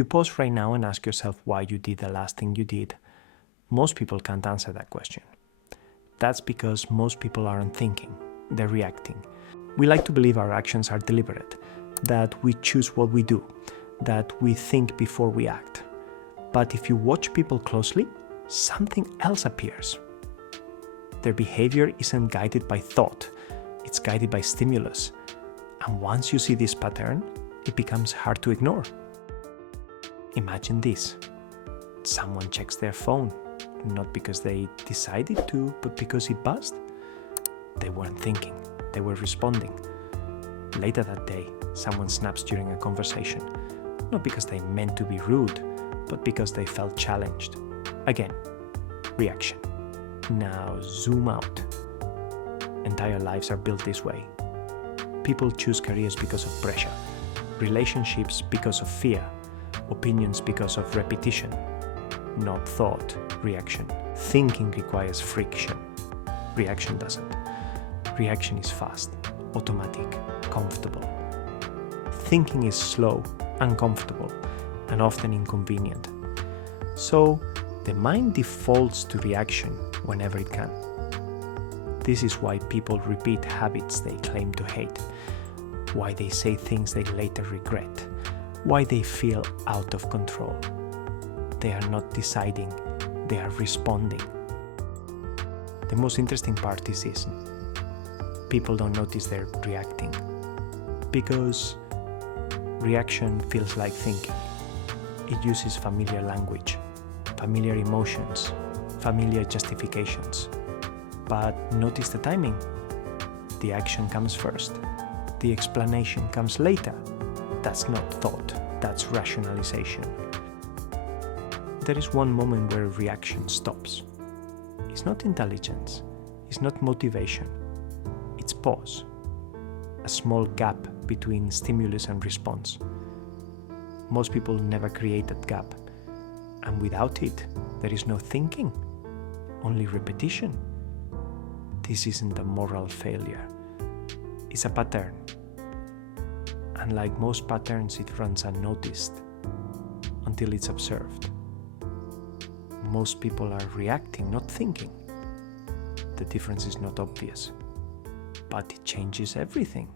you pause right now and ask yourself why you did the last thing you did, most people can't answer that question. That's because most people aren't thinking, they're reacting. We like to believe our actions are deliberate, that we choose what we do, that we think before we act. But if you watch people closely, something else appears. Their behavior isn't guided by thought, it's guided by stimulus. And once you see this pattern, it becomes hard to ignore. Imagine this. Someone checks their phone, not because they decided to, but because it buzzed. They weren't thinking, they were responding. Later that day, someone snaps during a conversation, not because they meant to be rude, but because they felt challenged. Again, reaction. Now zoom out. Entire lives are built this way. People choose careers because of pressure, relationships because of fear, opinions because of repetition. Not thought, reaction. Thinking requires friction. Reaction doesn't. Reaction is fast, automatic, comfortable. Thinking is slow, uncomfortable, and often inconvenient. So, the mind defaults to reaction whenever it can. This is why people repeat habits they claim to hate, why they say things they later regret, why they feel out of control. They are not deciding, they are responding. The most interesting part is this. People don't notice they're reacting because reaction feels like thinking. It uses familiar language, familiar emotions, familiar justifications. But notice the timing. The action comes first. The explanation comes later. That's not thought, that's rationalization. There is one moment where reaction stops. It's not intelligence, it's not motivation, it's pause. A small gap between stimulus and response. Most people never create that gap, and without it, there is no thinking, only repetition. This isn't a moral failure, it's a pattern. And like most patterns, it runs unnoticed until it's observed. Most people are reacting, not thinking. The difference is not obvious, but it changes everything.